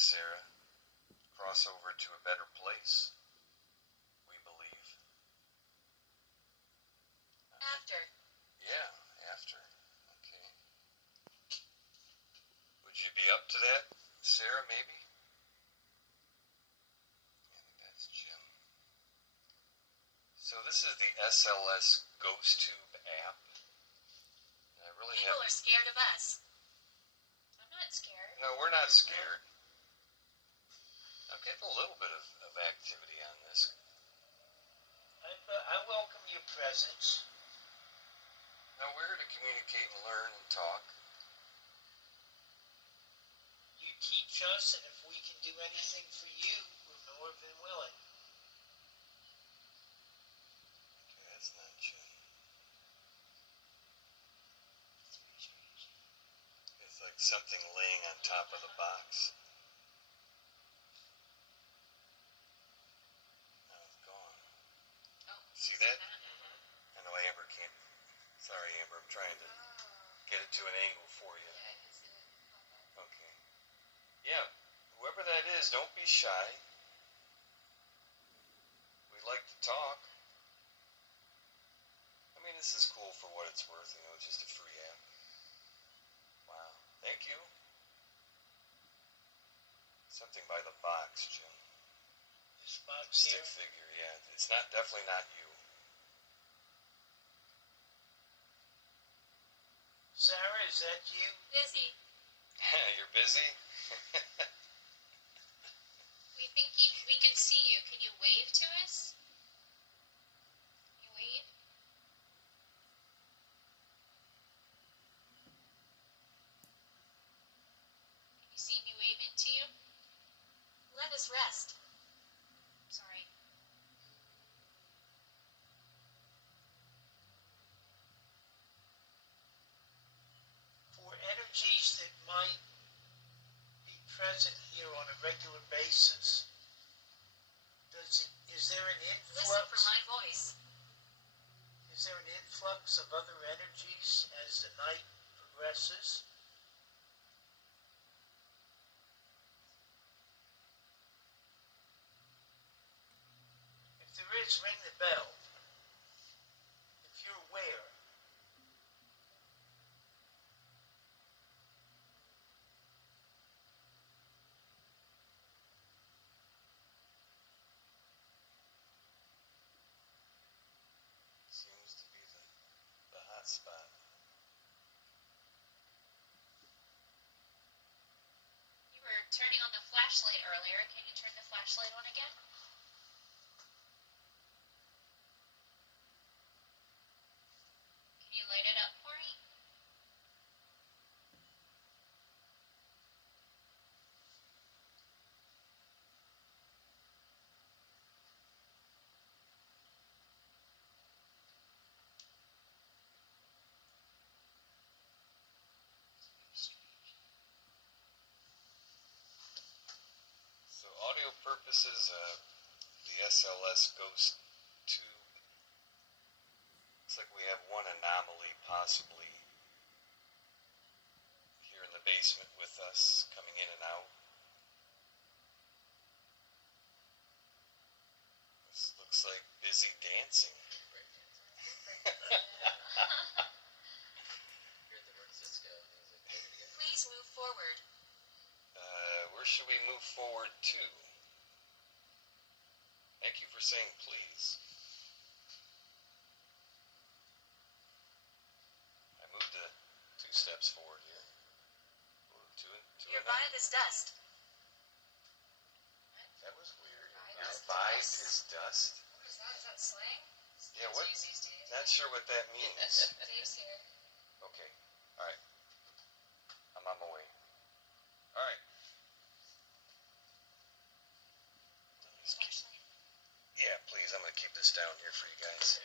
Sarah. Cross over to a better place, we believe. After. Yeah, after. Okay. Would you be up to that, Sarah, maybe? I think that's Jim. So this is the SLS Ghost Tube app. People are scared of us. I'm not scared. No, we're not scared. I've got a little bit of activity on this. I welcome your presence. No, we're here to communicate and learn and talk. You teach us, and if we can do anything for you, we're more than willing. Okay, that's not Jim. It's like something laying on top of the box. Now it's gone. Oh, See that? I know Amber can't. Sorry, Amber, I'm trying to get it to an angle for you. Yeah, I can see it. Okay. Yeah, whoever that is, don't be shy. We like to talk. I mean, this is cool for what it's worth, you know, it's just a free app. Wow, thank you. Something by the box, Jim. This box Stick here. figure, yeah. It's definitely not you. Sarah, is that you? Busy. You're busy? We think we can see you. Can you wave to us? Can you wave? Can you see me waving to you? Let us rest. Sorry. For energies that might be present here on a regular basis, is there an influx? Listen for my voice. Is there an influx of other energies as the night progresses? If there is, ring the bell. If you're aware. Seems to be the hot spot. You were turning on the flashlight earlier. Can you turn the flashlight on again? Can you light it up for me? So audio purposes, the SLS Ghost Tube. Looks like we have one anomaly possibly here in the basement with us, coming in and out. This looks like busy dancing. Please move forward. Where should we move forward to? Thank you for saying please. I moved 2 steps forward here. Or two You're by this dust. That was weird. By Your this vise dust. is dust. What is that? Is that slang? Yeah, what? Not sure what that means. Dave's here. Okay. Alright. I'm on my way. Alright. Flashlight. Yeah, please, I'm going to keep this down here for you guys.